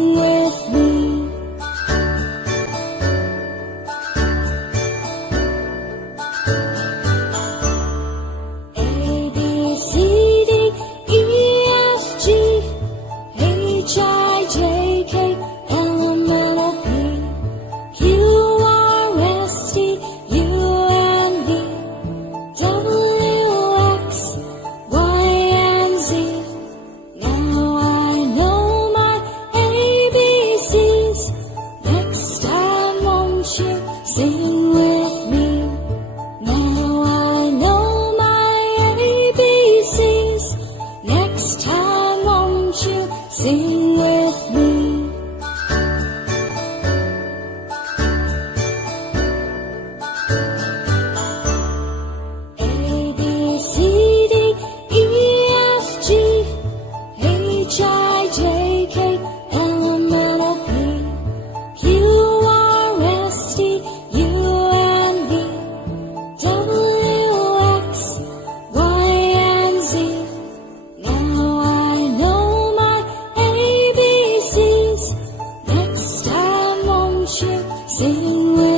Sing with me. A, B, C, D, E, F, G, H, I, J, K, L, M, N, O, P, Q, R, S, T, U, and V, W, X, Y, and Z. Now I know my ABCs. Next time, won't you sing with me? Now I know my ABCs. Next time, won't you sing with me? A, B, C, D, E, F, G, H, I, J, K, L, M, N, O, P, Q, R, S, T, U, and V, W, X, Y, and Z. Now I know my ABCs. Next time, won't you sing with me?